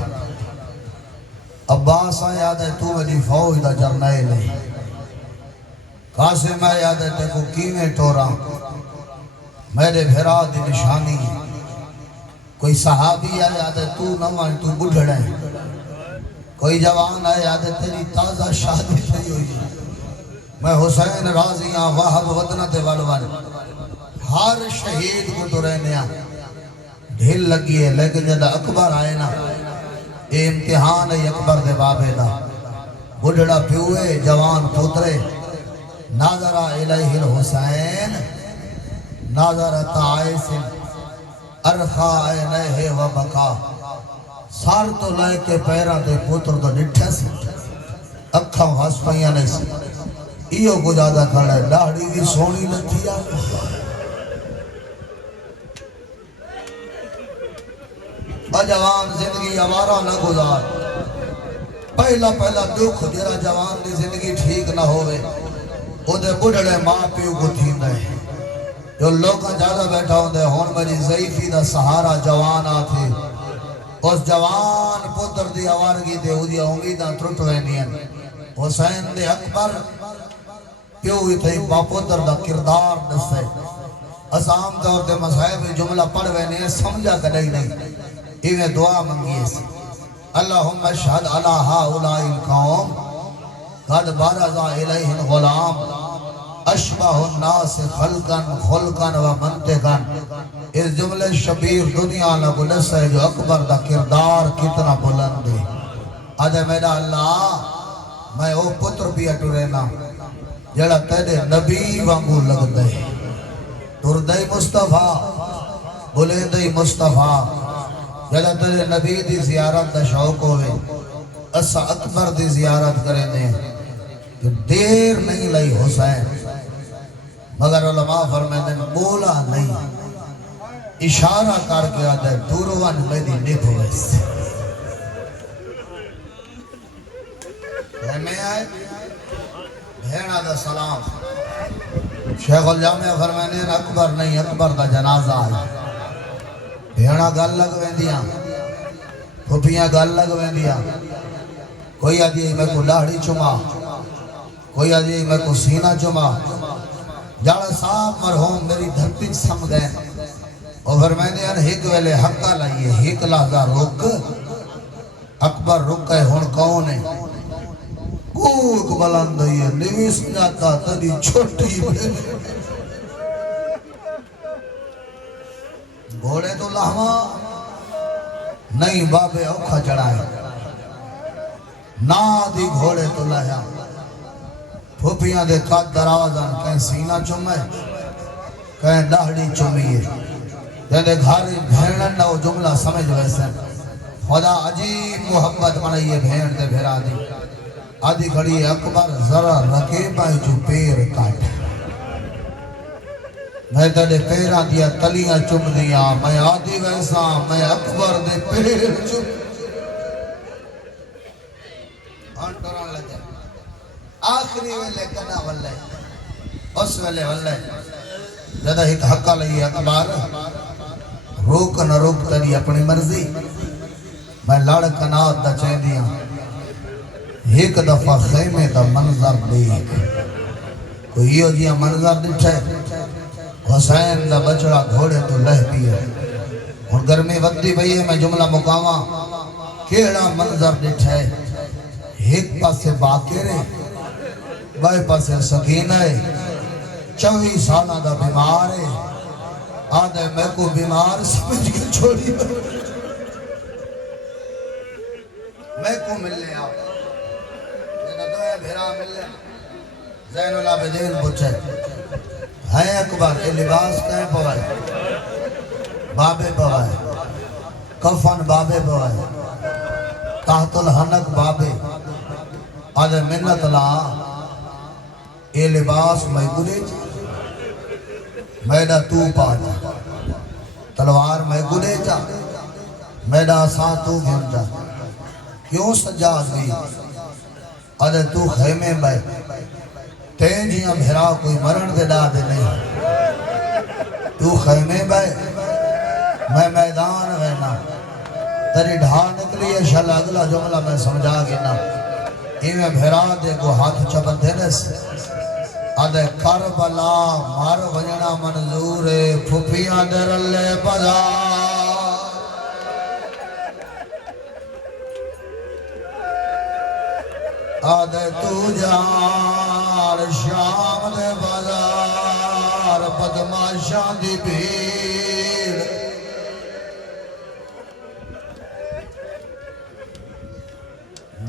عباس یاد ہے تو میری فوج دا جرنیل ہے قاسم یاد ہے تے کو کیویں ٹورا میرے بھرا دی نشانی کوئی صحابی ہے یاد ہے تو نوان تو بڑھڑے کوئی جوان ہے یاد ہے تیری تازہ شادی تھی ہوئی میں حسین راضیاں وحب وطنت والوان ہر شہید کو تو رہنے ڈھیل لگی ہے لیکن جب اکبر آئے نا اے امتحان ہے اکبر دے بابے دا بڑھڑا پیوئے جوان پترے ناظرہ الہ الحسین ناظرہ تعائس ارخا عینہ و بقا سار تو لائے کے پیرہ دے پتر تو نٹھے سے اکھا ہس پہیاں نے سے ایو کو جادہ کھڑا ہے لاڑی بھی سونی لتھی آئے جوان زندگی ہمارا نہ گزار پہلا دکھ جرا جوان دی زندگی ٹھیک نہ ہوئے او دے بڑھڑے ماں پیو کو تھین رہے جو لوگاں زیادہ بیٹھا ہوں دے ہون میری ضعیفی دا سہارا جوان آتے اس جوان پتر دی آوارگی دے ہو دیا امیداں ترٹوئے نہیں حسین دے اکبر پیو ہی تھے با پتر دا کردار دستے اسام طور دے مسائب جملہ پڑھوے نہیں سمجھا کدھائی نہیں ایویں دعا منگیے سے اللہم اشہد علی ہاؤلائی القوم قد بارزا الیہ الغلام اشبہ الناس خلقاً و منطقاً اس جملے شبیر دنیا لگو نسے جو اکبر دا کردار کتنا بلند ہے آدھے میرا اللہ میں او پتر بھی اٹو رہنا جڑا تیرے نبی وانگو لگ دے تردائی مصطفیٰ بلیندائی مصطفیٰ جڑا تیرے نبی دی زیارت دا شوق ہوئے اسا اکبر دی زیارت کریں دیں کہ دیر نہیں لئی حسین مگر علماء فرمائے دیں بولا نہیں اشارہ کر کے آدھے دوروان میری نپ ویسے میں آئے بھیڑا دا سلام شیخ الجامعہ فرمائے دیں اکبر نہیں اکبر دا جنازہ آئے بھیڑا گل لگ ویندیاں پھپیاں گل لگ ویندیاں کوئی آدھی میں کو لاڑی چما کوئی آدھی میں کو سینہ چما جاڑا صاحب مرحوم میری دھرتی سم گئے اور فرمائنے ہیں ہک ویلے حقہ لائیے ہک لحظہ رک اکبر رک گئے ہون کون ہے کوک بلند ہے نویس جاتا تری چھوٹی بڑے گھوڑے تو لہما نہیں بابے اوکھا چڑھائے نا دی گھوڑے تو لہیا پھوپیاں دے قد دراوزن کہیں سینہ چمے کہیں ڈاڑی چمیے دے گھاری بھیڑن نہ وہ جملہ سمجھ ویسے خدا عجیب محبت منائیے بھیڑ دے بھیرا دی آدھی کھڑی اکبر ذرا رکے بائی جو پیر کاٹے میں تیرے پیراں دیا تلیاں چم دیا میں آدھی ویسا میں اکبر دے پیر چم آنٹوران لگے آخری ویلے کنا والے اس ویلے والے جدہ ایک حقہ لئی اکبر روک نہ روک تیری اپنی مرضی میں لڑ کنات دا چاہ دیا ایک دفعہ خیمے دا منظر دیکھ کوئی یہ جیا منظر دٹھے حسین دا بچڑا گھوڑے تو لہ پیا اور گرمی وقتی بھئی ہے میں جملہ مقامہ کیڑا منظر دٹھے ایک پاسے باکرے بائے پاسے سکینہ ہے 24 سالہ دا بیمار ہے آدھے میں کو بیمار سمجھ کے چھوڑی میں کو مل لے آؤ جنہ دوئے بھیرا مل لے زین العابدین پوچھے ہے اکبر یہ لباس کہیں پوائے بابے پوائے کفن بابے پوائے تحت الحنک بابے آدھے منت لا یہ لباس میں گلے جا میڈا تو پا جا تلوار میں گلے جا میڈا آسان تو گھن جا کیوں سجاد بھی آدھے تو خیمے میں تینجیاں بھیرا کوئی مرن دے دا دے نہیں تو خیمے میں میدان غینا تری ڈھا نکلی ہے شل اگلا جملہ میں سمجھا گینا ایویں بھیرا دے کو ہاتھ چپت دے نس آدھے کربلا مار وجنا منظور پھوپیاں در اللہ بدا آدھے تو جار شام دے بازار بدماشاں دی بھیڑ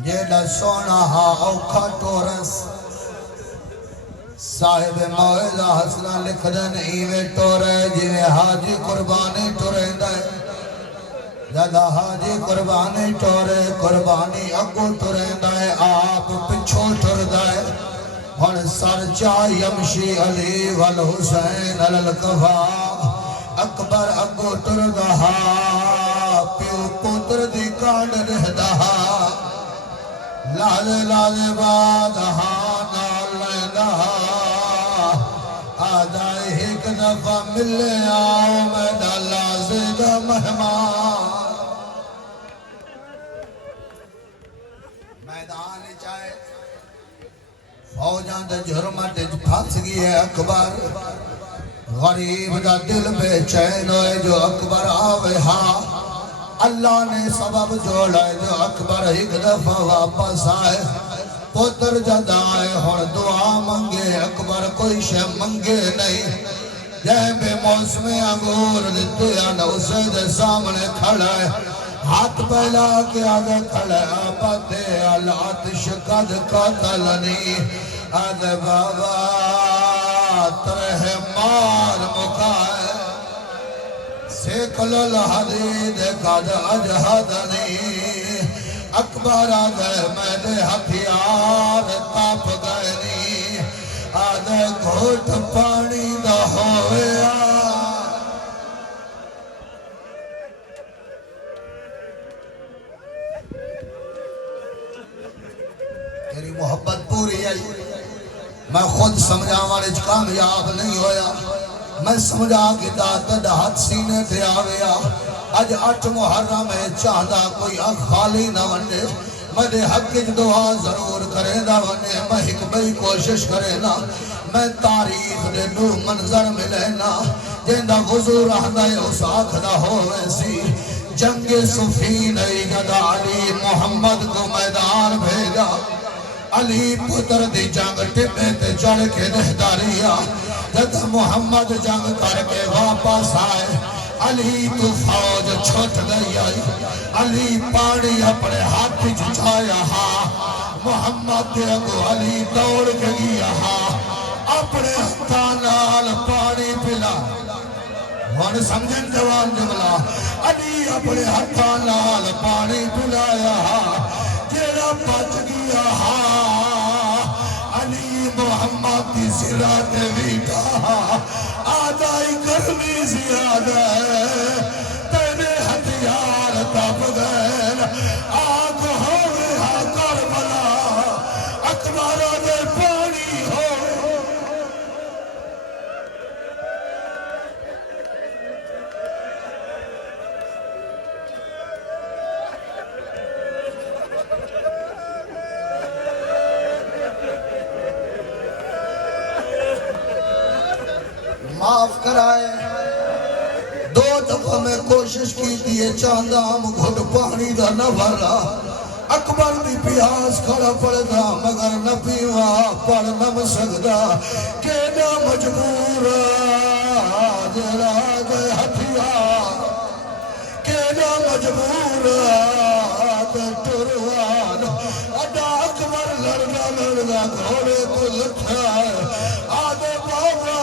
جیڑا سونا ہا اوکھا ٹورس صاحب موعظہ حسنہ لکھ دن ایویں ٹورے جویں حاجی قربانی ٹوریں دے جدا حاجی قربانی ٹورے قربانی اگو ٹوریں دے آپ پچھو ٹور دے ہن سر چاہ یمشی علی والحسین الالکفا اکبر اگو ٹور دہا پیو پتر دی کانڈ رہ دہا لال بادہا نال لیندہا آدھائی ایک دفعہ ملے آؤ میں ڈالا زیدہ مہمان میدان چاہے فوجان دے جرمت پھنس گئی ہے اکبر غریب دا دل بے چین ہوئے جو اکبر آوے ہاں اللہ نے سبب جوڑا ہے جو اکبر ایک دفعہ واپس آئے پتر جد آئے اور دعا منگے اکبر کوئی شے منگے نہیں جائے بے موسم انگور دیتے یا نوسے دے سامنے کھڑا ہے ہاتھ پہلا کے آگے کھڑا ہے آبادے الاتش قد قتلنی آدھے بابا ترہ مار مکائے سیکل الحدید قد اجہدنی اکبر آدھے میں دے ہتھیار تاپ گئنی آدھے گھوٹ پانی دا ہویا تیری محبت پوری آئی میں خود سمجھا والے کامیاب نہیں ہویا میں سمجھا کہ داد ہاتھ سینے تھے آویا اج 8 محرم ہے چاہدہ کوئی خالی نہ ونڈے میں دے حق دعا ضرور کرے دا ونڈے میں ایک بئی کوشش کرے نا میں تاریخ دے نو منظر ملے نا جیندہ وضو رہدہ اس آکھدہ ہو ویسی جنگ صفین جدا علی محمد کو میدان بھیجا علی پتر دی جنگ ٹپے تے چڑھ کے دہداریا جد محمد جنگ کر کے واپس آئے علی تو فوج چھوٹ گئی آئی علی پانی اپنے ہاتھ چھایا ہاں محمد دے اگو علی دوڑ کے گیا ہاں اپنے ہتھانال پانی پلا ہون سمجھن جوان جملہ علی اپنے ہتھانال پانی پلایا ہاں جیڑا بچ گیا ہاں علی محمد کی سرات ویٹا آدائی گرمی زیادہ ہے تیرے ہتھیار دب گئے آگ ہوئے ہاں کربلا اکبر دے پانی ہو معاف کرائے دو دفعہ میں کوشش کی دیئے چاندہ ہم گھڑ پانی دا نہ بھرا اکبر بھی پیاس کھڑا پڑتا مگر نہ پیوا پڑ نہ مسکدا کہ نہ مجبور جڑا گئے ہتھیار کہ نہ مجبور ٹروان اڈا اکبر لڑنا گھوڑے کو لٹھا آدھے بابا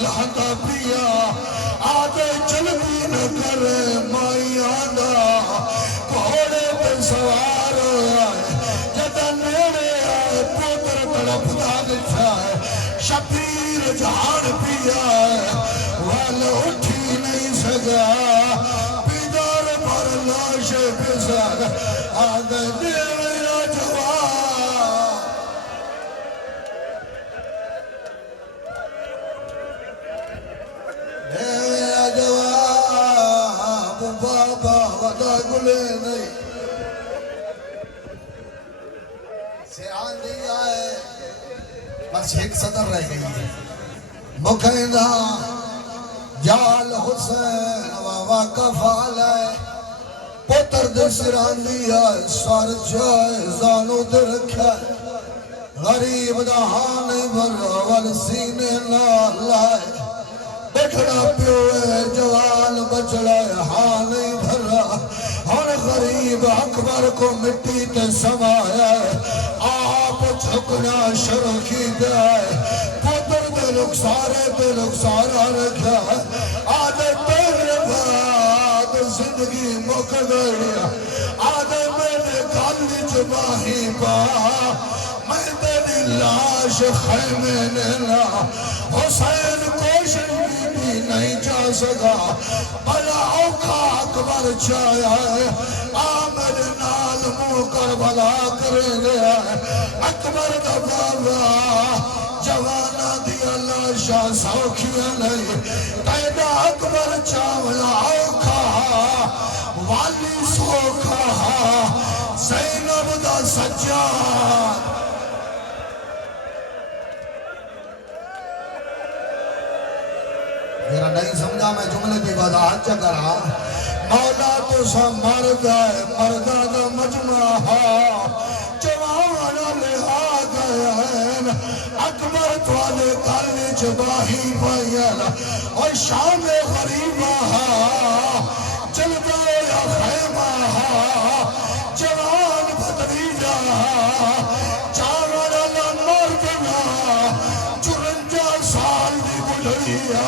لہتا پیا آدھے جلدی نہ کرے مائی آدھا گھوڑے پر سوار آئے جدہ نیڑے آئے پوتر تڑپ دا لکھا ہے شبیر جہان پیا ہے والا اٹھی نہیں سکا بیدار پر لاش بزر آدھے نیڑے سیران دیا ہے بس ایک صدر رہ گئی ہے مکینہ جال حسین واقف آلائے پتر دے سیران دیا ہے سار جائے زانو دے رکھا ہے غریب دا ہانے بھر والسینے لائے بچڑا پیوے جوال بچڑا ہاں نہیں بھرا ہر غریب اکبر کو مٹی تے سمایا آپ جھکنا شروع کی گئے پتر دے رخسارہ رکھا آدھے تیرے بعد زندگی مک گئی آدھے میرے گالی جباہی پا میں تیری لاش خیمے لینا حسین کوشش بھی نہیں جا سکا بلا اوکھا اکبر چایا ہے آمد نال منہ کربلا کرے گیا ہے اکبر دا بابا جوانا دیا لاشا سوکھیا نہیں قیدہ اکبر چاولا اوکھا والی سوکھا زینب دا سجاد میرا نہیں سمجھا میں جملے کی وضاحت چکرا مولا تو سا مرد ہے مردہ دا مجمع جوانا لے آ گئے ہیں اکبر توالے کالی جباہی پائیل اور شام غریبہ چل گئے یا خیمہ جوان بھتریجہ چاوڑا مردنا 54 سال دی گزریا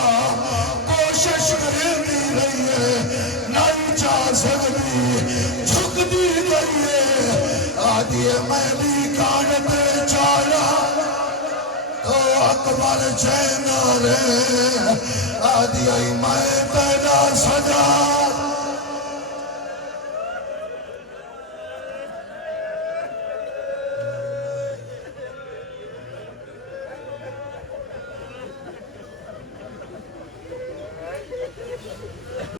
کوشش کرنی رہی ہے نہیں جا سکتی جھک دی گئی ہے آدھی میں بھی کانتے چالا تو اکبر چینہ رہے آدھی میں پیدا سجا